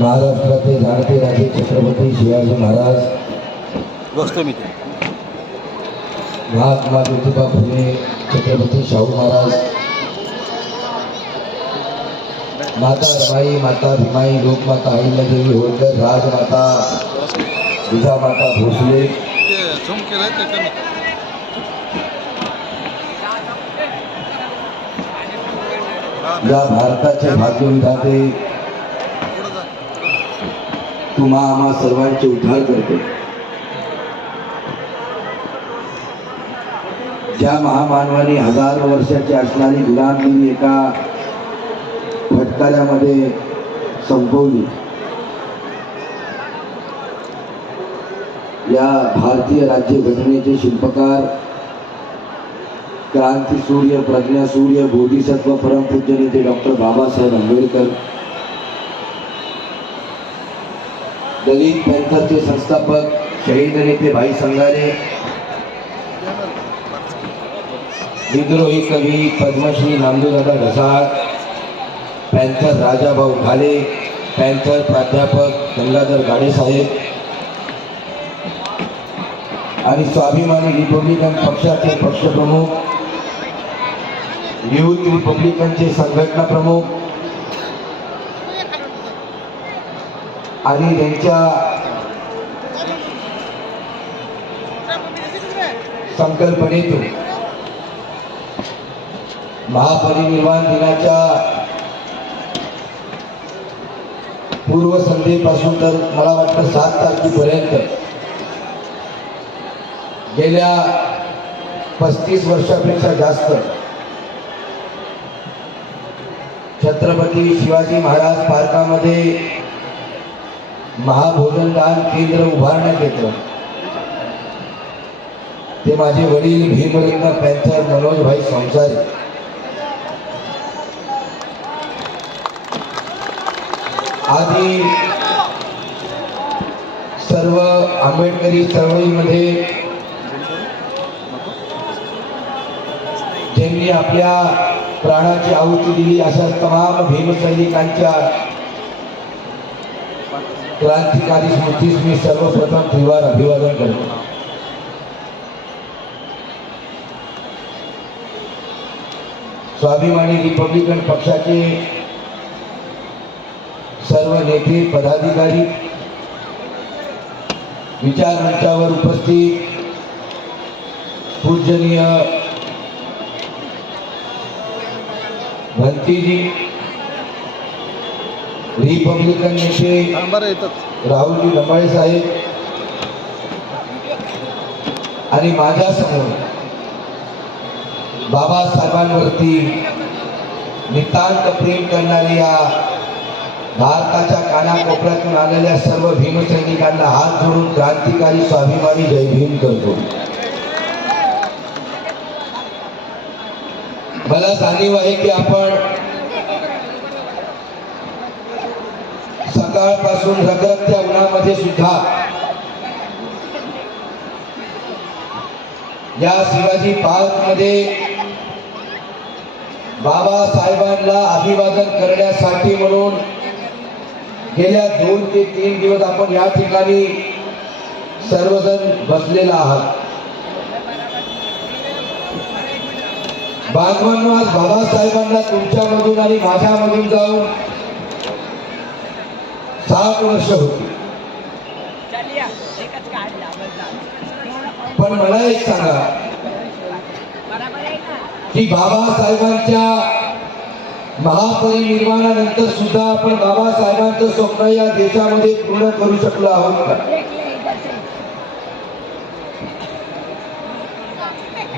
महाराष्ट्राचे जाणते राजे छत्रपती शिवाजी महाराज। महात्मा ज्योतिबा फुले छत्रपती शाहू महाराज। माता रमाई माता भीमाई लोकमाता अहिल्यादेवी होळकर राजमाता जिजामाता भोसले। या भारताचे भाग्यविधाते तुम्हा आम्हा सर्वांचे उद्धार करते. ज्या महामानवाने हजारो वर्षाची असणारी गुलामगिरी एका फटकाऱ्यामध्ये संपवली. या भारतीय राज्यघटनेचे शिल्पकार क्रांती सूर्य प्रज्ञा सूर्य बोधिसत्व परमपूज्य नेते डॉक्टर बाबासाहेब आंबेडकर दलित पॅन्थरचे संस्थापक शहीद नेते भाई संगारे. विद्रोही कवी पद्मश्री नामदेवदादा घसाळ पॅन्थर राजाभाऊ घाले पॅन्थर प्राध्यापक गंगाधर गाडेसाहेब आणि स्वाभिमानी रिपब्लिकन पक्षाचे पक्षप्रमुख युथ रिपब्लिकनचे संघटना प्रमुख आणि त्यांच्या संकल्पनेतून महापरिनिर्वाण दिनाच्या पूर्वसंध्येपासून तर मला वाटतं सात तारखेपर्यंत गेल्या पस्तीस वर्षापेक्षा जास्त छत्रपती शिवाजी महाराज पार्कामध्ये महाभोजनदान केंद्र उभारण्यात येतं. ते माझे वडील भीमलिंग पॅन्थर मनोजभाई संसारी. आधी सर्व आंबेडकरी चळवळीमध्ये ज्यांनी आपल्या प्राणाची आहुती दिली अशा तमाम भीमसैनिकांच्या क्रांतिकारी स्मृतीस मी सर्वप्रथम त्रिवार अभिवादन करतो. स्वाभिमानी रिपब्लिकन पक्षाचे सर्व नेते पदाधिकारी विचार मंचावर उपस्थित पूजनीय भंतीजी रिपब्लिकन नेते राहुलजी लंबाळे साहेब आणि माझ्यासमोर बाबासाहेबांवरती नितांत प्रेम करणारी या भारताच्या कानाकोपऱ्यातून आलेल्या सर्व भीमसैनिकांना हात जोडून क्रांतिकारी स्वाभिमानी जय भीम करतो. मला जाणीव आहे की आपण सकाळपासून रखरखत्या उन्हामध्ये सुद्धा. या शिवाजी पार्कमध्ये बाबासाहेबांना अभिवादन करण्यासाठी म्हणून गेल्या दोन ते तीन दिवस आपण या ठिकाणी सर्वजण बसलेला आहात. बांधवांनो आज बाबासाहेबांना तुमच्यामधून आणि माझ्यामधून जाऊन सात वर्ष होती. पण मला एक सांगा. की बाबासाहेबांच्या महापरिनिर्वाणानंतर सुद्धा आपण बाबासाहेबांचं स्वप्न या देशामध्ये पूर्ण करू शकलो आहोत का?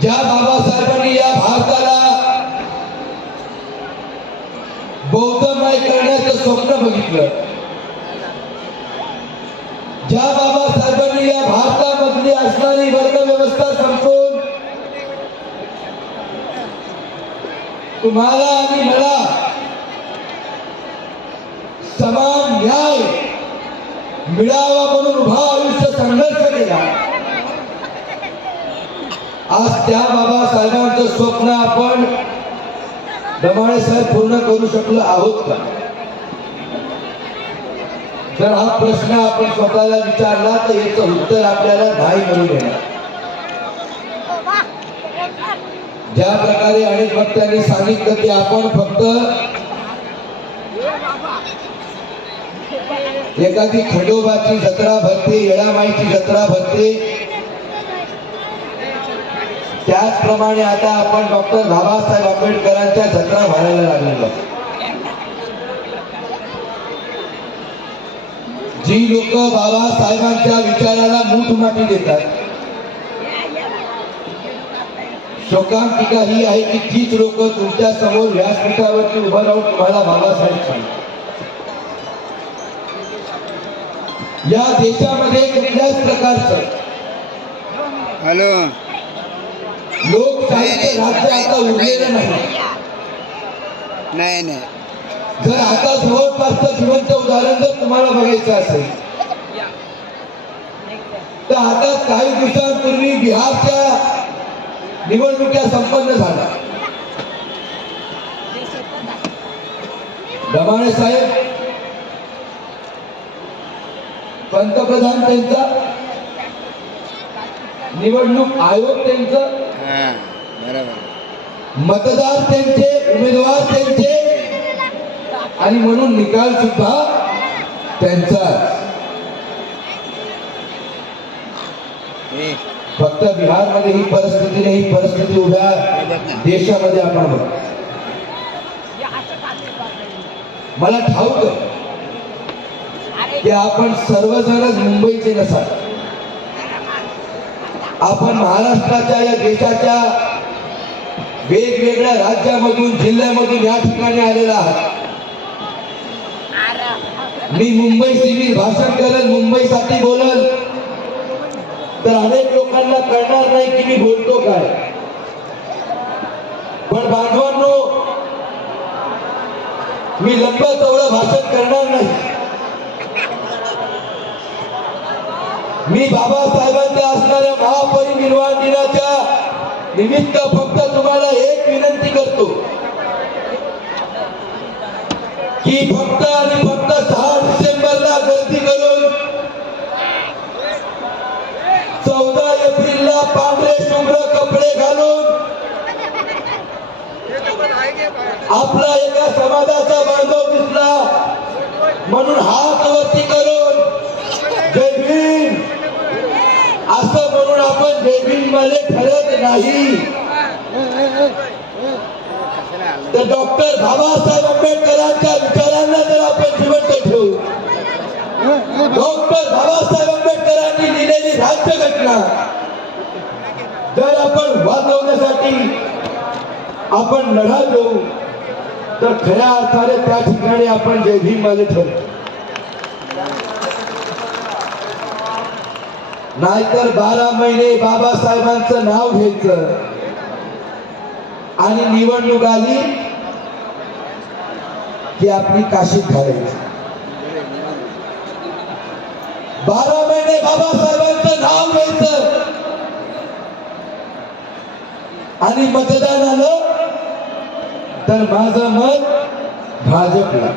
ज्या बाबासाहेबांनी या भारताला बौद्धमय करण्याचं स्वप्न बघितलं ज्या बाबासाहेबांनी या भारतामधली असणारी वर्गव्यवस्था संपवून तुम्हाला आणि मला समान न्याय मिळावा म्हणून उभा आयुष्य संघर्ष केला. आज त्या बाबासाहेबांचं स्वप्न आपण दमाळे साहेब पूर्ण करू शकलो आहोत का? जर हा प्रश्न आपण स्वतःला विचारला तर याचं उत्तर आपल्याला नाही मिळून येणार ज्या प्रकारे अनेक वक्त्यांनी सांगितलं की आपण फक्त एखादी खंडोबाची जत्रा भरते येळामाईची जत्रा भरते. त्याचप्रमाणे आता आपण डॉक्टर बाबासाहेब आंबेडकरांच्या जत्रा भरायला लागलेलो जी लोक बाबासाहेबांच्या विचाराला मूठ माती देतात. शोकांतिका ही आहे की तीच लोक तुमच्यासमोर व्यासपीठावरती उभं राहून तुम्हाला बाबासाहेब सांगतात. या देशामध्ये कुठल्याच प्रकारचं. हॅलो. लोकशाहीचं राज्य आता उरलेलं नाही. नाही नाही. जर आता जवळपासचं जिवंत उदाहरण जर तुम्हाला बघायचं असेल तर आता काही दिवसांपूर्वी बिहारच्या निवडणुका संपन्न झाल्या. दमाणे साहेब पंतप्रधान त्यांचा निवडणूक आयोग त्यांचं मतदार त्यांचे उमेदवार त्यांचे आणि म्हणून निकाल सुद्धा त्यांचा. फक्त बिहारमध्ये ही परिस्थिती नाही ही परिस्थिती उभ्या देशामध्ये आपण बघतो मला ठाऊक आहे की आपण सर्वजणच मुंबईचे नसाल. आपण महाराष्ट्राच्या या देशाच्या वेगवेगळ्या राज्यामधून जिल्ह्यामधून या ठिकाणी आलेला आहात. मी मुंबई सिव्हिल भाषण करल मुंबईसाठी बोलल. तर अनेक लोकांना कळणार नाही की मी बोलतो काय. पण बांधवांनो मी लंब चौडं भाषण करणार नाही. मी बाबासाहेबांच्या असणाऱ्या महापरिनिर्वाण दिनाच्या निमित्त फक्त तुम्हाला एक विनंती करतो की फक्त आणि पांढरे शुभ्र कपडे घालून आपला एका समाजाचा बांधव दिसला. म्हणून हात वरती करून जय भीम. असं म्हणून आपण जय भीममध्ये ठरत नाही. तर डॉक्टर बाबासाहेब आंबेडकरांच्या विचारांना जर आपण जिवंत ठेवू. डॉक्टर बाबासाहेब आंबेडकरांनी लिहिलेली राज्य घटना जर आपण वाचवण्यासाठी आपण लढा देऊ तर खऱ्या अर्थाने त्या ठिकाणी आपण जय भीममध्ये ठरतो नाहीतर बारा महिने बाबासाहेबांचं नाव घ्यायचं. आणि निवडणूक आली की आपली काशीत घालायची. बारा महिने बाबासाहेबांचं नाव घ्यायचं. आणि मतदान आलं तर माझं मत भाजपला.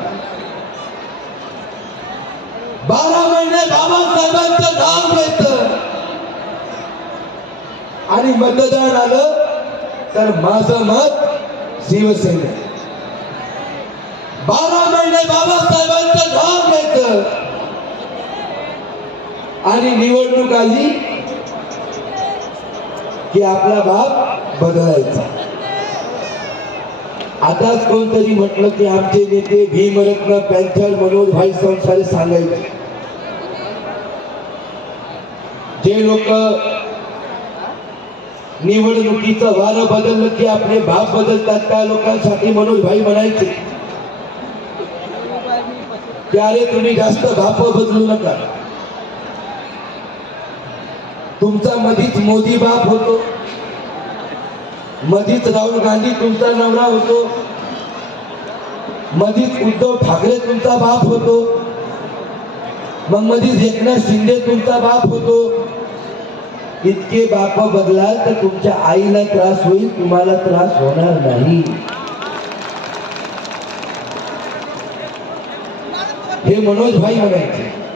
बारा महिने बाबासाहेबांचं नाव घ्यायचं. आणि मतदान आलं तर माझं मत शिवसेना बारा महिने बाबासाहेबांचं नाव घ्यायचं. आणि निवडणूक आली की आपला बाप बदलायचा. आताच कोणतरी म्हटलं की आमचे नेते भीमरत्न पॅन्थर मनोज भाई संसारे सांगायचे. जे लोक निवडणुकीचं वारं बदललं की आपले भाग बदलतात त्या लोकांसाठी मनोज भाई म्हणायचे. त्यारे अरे तुम्ही जास्त भाप बदलू नका. तुमचा मधीच मोदी बाप होतो. मधीच राहुल गांधी तुमचा नवरा होतो. मधीच उद्धव ठाकरे तुमचा बाप होतो. मग मधीच एकनाथ शिंदे तुमचा बाप होतो. इतके बाप बदलाल तर तुमच्या आईला त्रास होईल तुम्हाला त्रास होणार नाही. हे मनोज भाई म्हणायचे.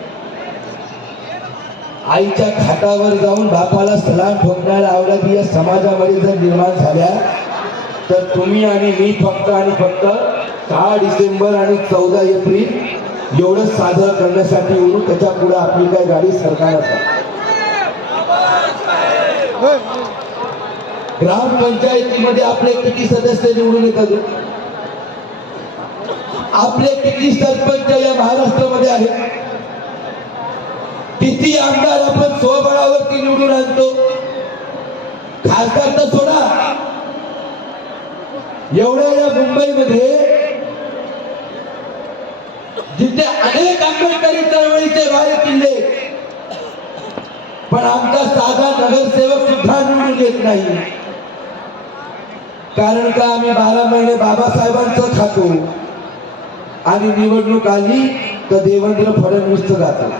आईच्या खाटावर जाऊन बापाला सलाम ठोकणाऱ्या अवलादी या समाजामध्ये जर निर्माण झाल्या तर तुम्ही आणि मी फक्त आणि फक्त सहा डिसेंबर आणि चौदा एप्रिल एवढं साजरं करण्यासाठी उरू त्याच्या पुढे आपली काय गाडी सरकार ग्रामपंचायतीमध्ये आपले किती सदस्य निवडून येतात? आपले किती सरपंच या महाराष्ट्रामध्ये आहेत? किती आमदार आपण स्वबळावरती निवडून आणतो. खासदार तर सोडा. एवढ्या या मुंबईमध्ये जिथे अनेक आंबेडकरी चळवळीचे वारे किल्ले पण आमचा साधा नगरसेवक सुद्धा निवडून येत नाही. कारण का आम्ही बारा महिने बाबासाहेबांचं खातो आणि निवडणूक आली तर देवेंद्र फडणवीसचं जातो.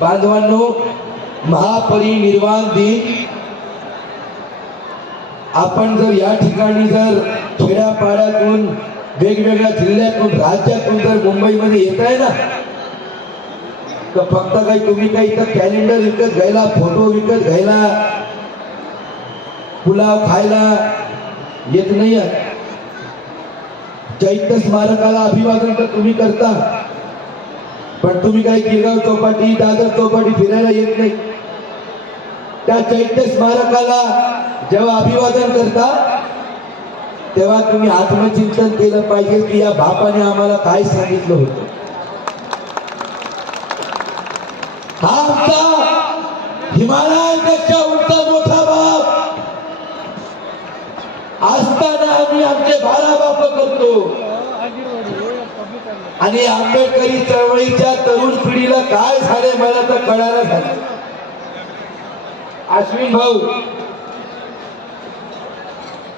बांधवांनो महापरिनिर्वाण दिन. आपण जर या ठिकाणी जर खेड्यापाड्यातून वेगवेगळ्या जिल्ह्यातून राज्यातून जर मुंबईमध्ये येत आहे ना तर फक्त काही तुम्ही काही इथं कॅलेंडर विकत घ्यायला फोटो विकत घ्यायला पुलाव खायला येत नाही. चैत्य स्मारकाला अभिवादन तर तुम्ही करता. पण तुम्ही काही गिरगाव चौपाटी दादर चौपाटी फिरायला येत नाही. त्या चैत्य स्मारकाला जेव्हा अभिवादन करता तेव्हा तुम्ही आत्मचिंतन केलं पाहिजे की या बापाने आम्हाला काय सांगितलं होतं. हा आमचा हिमालयापेक्षा उंच मोठा बाप. असताना आम्ही आमचे बाळा बाप करतो. आणि आंबेडकरी चळवळीच्या तरुण पिढीला काय झाले मला तर कळायला झालं अश्विन भाऊ.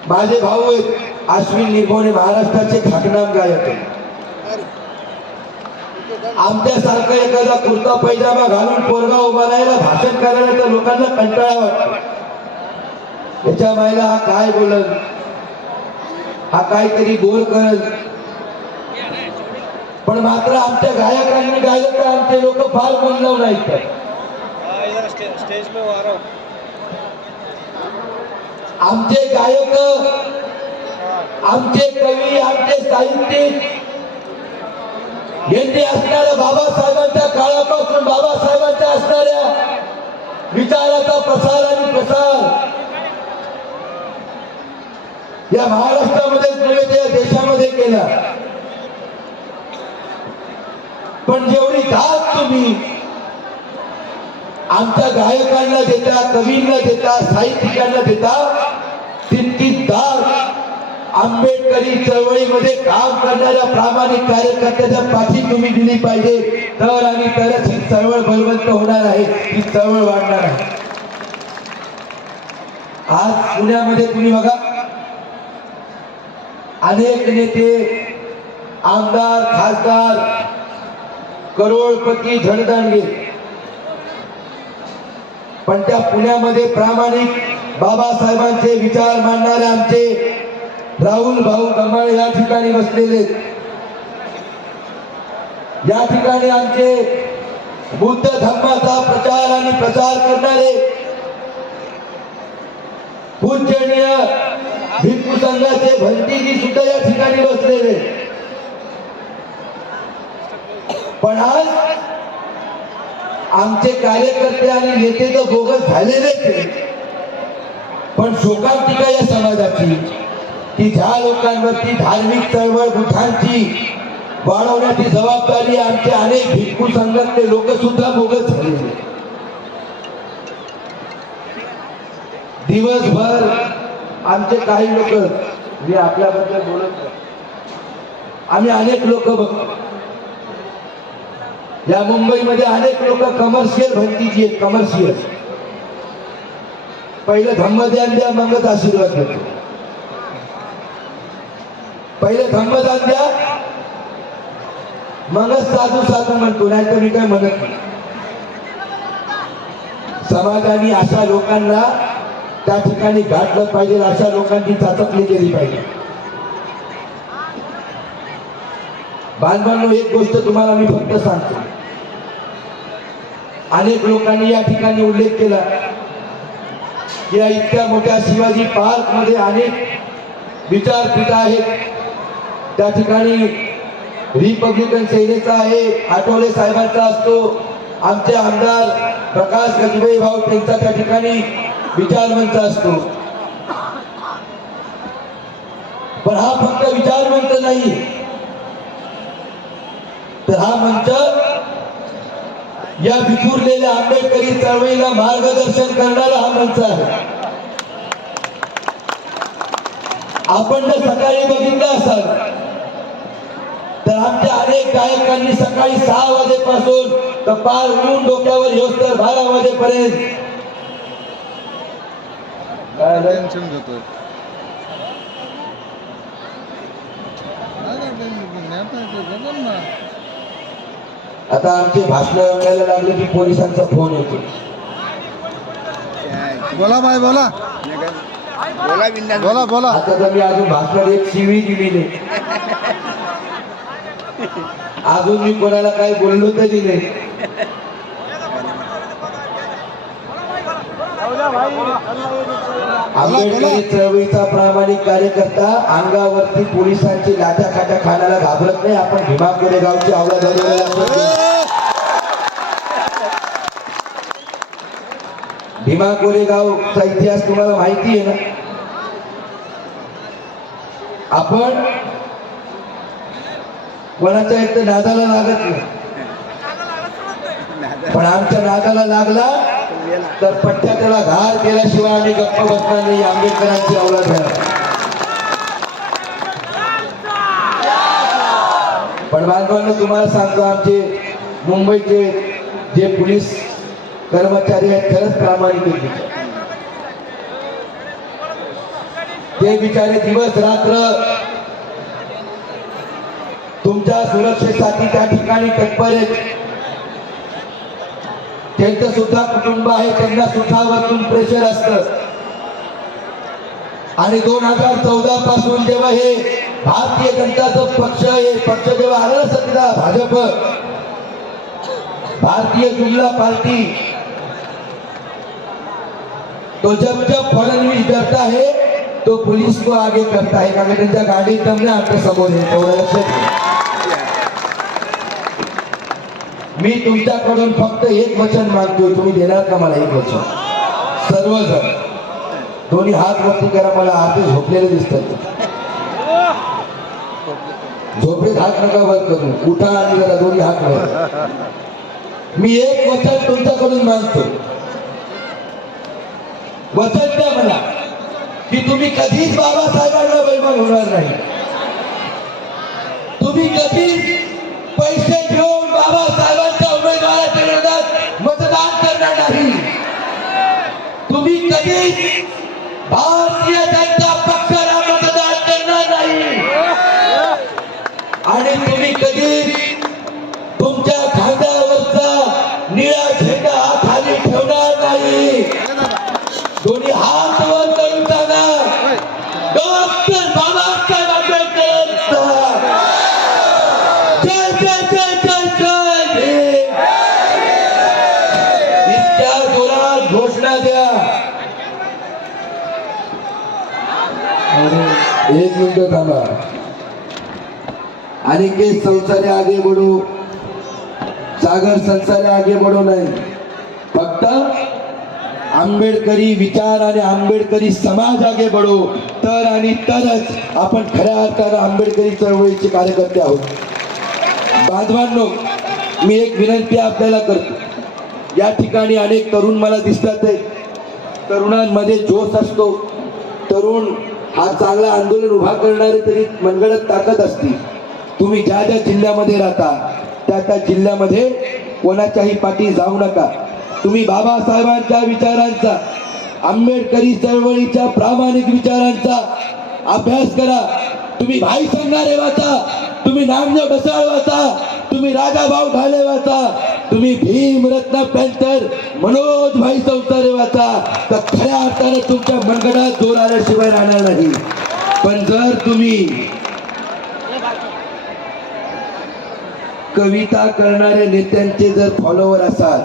माझे भाऊ आहेत. अश्विन निगोणे महाराष्ट्राचे खाकनाम गायक आहेत. आमच्यासारखं एखादा कुर्ता पैजामा घालून पोरगा उभारायला भाषण करायला तर लोकांना कंटाळा वाटतो. त्याच्या मायला हा काय बोलत हा काहीतरी बोल करत पण मात्र आमच्या गायकांनी गायलं तर आमचे लोक फार मन नाहीत आमचे गायक आमचे कवी आमचे साहित्यिक यांनी असणाऱ्या बाबासाहेबांच्या काळापासून बाबासाहेबांच्या असणाऱ्या विचाराचा प्रसार आणि प्रसार या महाराष्ट्रामध्येच नव्हे देशामध्ये केला. पण जेवढी दाद तुम्ही आमच्या गायकांना देता कवींना देता साहित्यिकांना देता तितकी दाद आंबेडकरी चळवळीमध्ये काम करणाऱ्या प्रामाणिक कार्यकर्त्याच्या पाठी तुम्ही दिली पाहिजे. तर आणि तरच ही चळवळ बलवंत होणार आहे ही चळवळ वाढणार आहे. आज पुण्यामध्ये तुम्ही बघा अनेक नेते आमदार खासदार करोडपती धनदानगे. पण त्या पुण्यामध्ये प्रामाणिक बाबासाहेबांचे विचार मांडणारे आमचे राहुल भाऊ गमाळ या ठिकाणी बसलेले या ठिकाणी आमचे बुद्ध धर्माचा प्रचार आणि प्रचार करणारे पूजनीय भिक्खू संघाचे भंतीजी सुद्धा या ठिकाणी बसलेले आहेत. पण आज आमचे कार्यकर्ते आणि नेते तर बोगस झालेलेच पण शोकांतिका या समाजाची की ज्या लोकांवरती धार्मिक चळवळ गुठांची वाढवण्याची जबाबदारी आमचे अनेक भिक्खू संघातले लोक सुद्धा बोगस झालेले दिवसभर आमचे काही लोक जे आपल्याबद्दल बोलत आम्ही अनेक लोक बघतो. या मुंबईमध्ये अनेक लोक कमर्शियल भक्तीची आहेत कमर्शियल पहिलं धम्मदान द्या मगच आशीर्वाद घेतो पहिले धम्मदान द्या मगच साधू साधू म्हणतो नाही तर मी काय म्हणत नाही. समाजाने अशा लोकांना त्या ठिकाणी गाठलं पाहिजे अशा लोकांची चाचपणी केली पाहिजे. बांधवांनो एक गोष्ट तुम्हाला मी फक्त सांगतो. अनेक लोकांनी या ठिकाणी उल्लेख केला. की या इतक्या मोठ्या शिवाजी पार्कमध्ये अनेक विचारपीठ आहेत. त्या ठिकाणी रिपब्लिकन सेनेचा आहे आठवले साहेबांचा असतो. आमचे आमदार प्रकाश गजबे भाऊ त्यांचा त्या ठिकाणी विचारवंत असतो. पण हा फक्त विचारवंत नाही. तर हा मंच या विखुरलेल्या आंबेडकरी चळवळीला मार्गदर्शन करणारा हा मंच आहे. आपण जर सकाळी बघितलं असाल तर आमच्या अनेक गायकांनी सकाळी सहा वाजेपासून तर पार ऊन डोक्यावर येऊस तर बारा वाजेपर्यंत. काय झालं? टेन्शन घेतो ना आता आमचे भाषण व्हायला लागले की पोलिसांचा फोन येतो बोला बाय बोला. बोला बोला बोला. आता तर मी अजून भाषणात एक शिवी दिली नाही. अजून मी कोणाला काही बोललो तरी नाही. आंबेडकरी चळवळीचा प्रामाणिक कार्यकर्ता अंगावरती पोलिसांची लाथा काटा खाण्याला घाबरत नाही. आपण भीमा कोरेगावची आवला भीमा कोरेगावचा इतिहास तुम्हाला माहिती आहे ना? आपण कोणाच्या एक तर नादाला लागत नाही. पण आमच्या नादाला लागला तर पट्ट्या त्याला घार केल्याशिवाय आम्ही गप्प बसणार नाही आंबेडकरांची औलाद आहे पण बांधवांना तुम्हाला सांगतो आमचे मुंबईचे जे पोलीस कर्मचारी आहेत खरंच प्रामाणिक आहेत. ते बिचारे दिवस रात्र तुमच्या सुरक्षेसाठी त्या ठिकाणी तत्पर आहेत. त्यांचं सुद्धा कुटुंब आहे त्यांना सुद्धा वरतून प्रेशर असत. आणि दोन हजार चौदा पासून जेव्हा हे भारतीय जनताचं पक्ष हे पक्ष जेव्हा आलं सत्ता भाजप भारतीय जुमला पार्टी तो जब जब फडणवीस डरता है तो पुलिस को आगे करता है कारण त्यांच्या गाडी दमने आमच्यासमोर आहे तेवढं मी तुमच्याकडून फक्त एक वचन मागतोय तुम्ही देणार का मला एक वचन? सर्वजण. दोन्ही हात वरती करा मला आधी झोपलेले दिसतात. झोपेत हात नका वर करू उठा आणि जरा दोन्ही हात वर. मी एक वचन तुमच्याकडून मागतो. वचन द्या मला की तुम्ही कधीच बाबासाहेबांना बैमान होणार नाही. तुम्ही कधीच पैसे घेऊन बाबासाहेबांच्या उमेदवाराच्या विरोधात मतदान करणार नाही. तुम्ही कधीच भारतीय जनता पक्षाला मतदान करणार नाही. आणि तुम्ही कधीच अरे, झाला आणि केस संसारे आगे बढो. सागर संसारे आगे बढो नाही. फक्त आंबेडकरी विचार आणि आंबेडकरी समाज आगे बढो. तर आणि तरच आपण खऱ्या अर्थानं आंबेडकरी चळवळीचे कार्यकर्ते आहोत. बांधवांनो मी एक विनंती आपल्याला करतो. या ठिकाणी अनेक तरुण मला दिसतात आहे. तरुणांमध्ये जोश असतो. तरुण हा चांगला आंदोलन उभा करणारे तरी मनगडत ताकद असती. तुम्ही ज्या ज्या जिल्ह्यामध्ये राहता त्या त्या जिल्ह्यामध्ये कोणाच्याही पाठी जाऊ नका. तुम्ही बाबासाहेबांच्या विचारांचा आंबेडकरी चळवळीच्या प्रामाणिक विचारांचा अभ्यास करा. तुम्ही भाई संघारे वाचा तुम्ही नामदेव बसाळ वाचा तुम्ही राजाभाऊ ढाले वाचा तुम्ही भीमरत्न पॅन्थर मनोज भाई संसारे वाचा. तर खऱ्या तुमच्या मनगडात जोर आल्याशिवाय राहणार नाही. पण जर तुम्ही कविता करणाऱ्या नेत्यांचे जर फॉलोवर असाल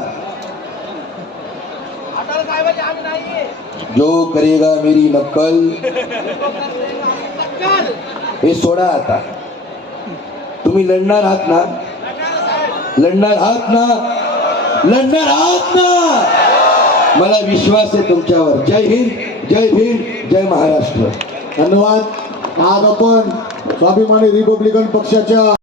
जो करेगा मेरी नक्कल हे सोडा आता. तुम्ही लढणार आहात ना? लढणार आहात ना? लढणार आहात ना? मला विश्वास आहे तुमच्यावर. जय हिंद जय भीम जय महाराष्ट्र. धन्यवाद. आज आपण स्वाभिमानी रिपब्लिकन पक्षाच्या